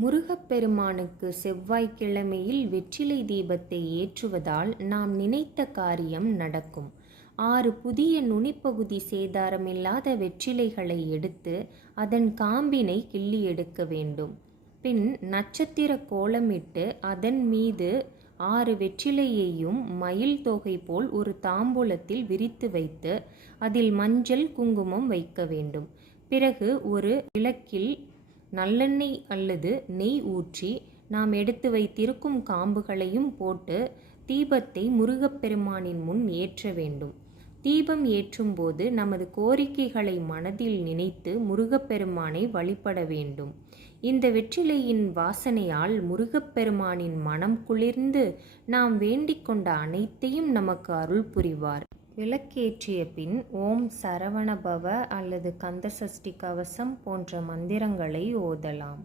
முருகப்பெருமானுக்கு செவ்வாய்க்கிழமையில் வெற்றிலை தீபத்தை ஏற்றுவதால் நாம் நினைத்த காரியம் நடக்கும். 6 புதிய நுனிப்பகுதி சேதாரமில்லாத வெற்றிலைகளை எடுத்து அதன் காம்பினை கிள்ளி எடுக்க வேண்டும். பின் நட்சத்திர கோலமிட்டு அதன் மீது 6 வெற்றிலையையும் மயில் தொகை போல் ஒரு தாம்பூலத்தில் விரித்து வைத்து அதில் மஞ்சள் குங்குமம் வைக்க வேண்டும். பிறகு ஒரு விளக்கில் நல்லெண்ணெய் அல்லது நெய் ஊற்றி நாம் எடுத்து வைத்திருக்கும் காம்புகளையும் போட்டு தீபத்தை முருகப்பெருமானின் முன் ஏற்ற வேண்டும். தீபம் ஏற்றும் போது நமது கோரிக்கைகளை மனதில் நினைத்து முருகப்பெருமானை வழிபட வேண்டும். இந்த வெற்றிலையின் வாசனையால் முருகப்பெருமானின் மனம் குளிர்ந்து நாம் வேண்டிக் கொண்ட அனைத்தையும் நமக்கு அருள் புரிவார். விளக்கேற்றிய பின் ஓம் சரவணபவ அல்லது கந்தசஷ்டி கவசம் போன்ற மந்திரங்களை ஓதலாம்.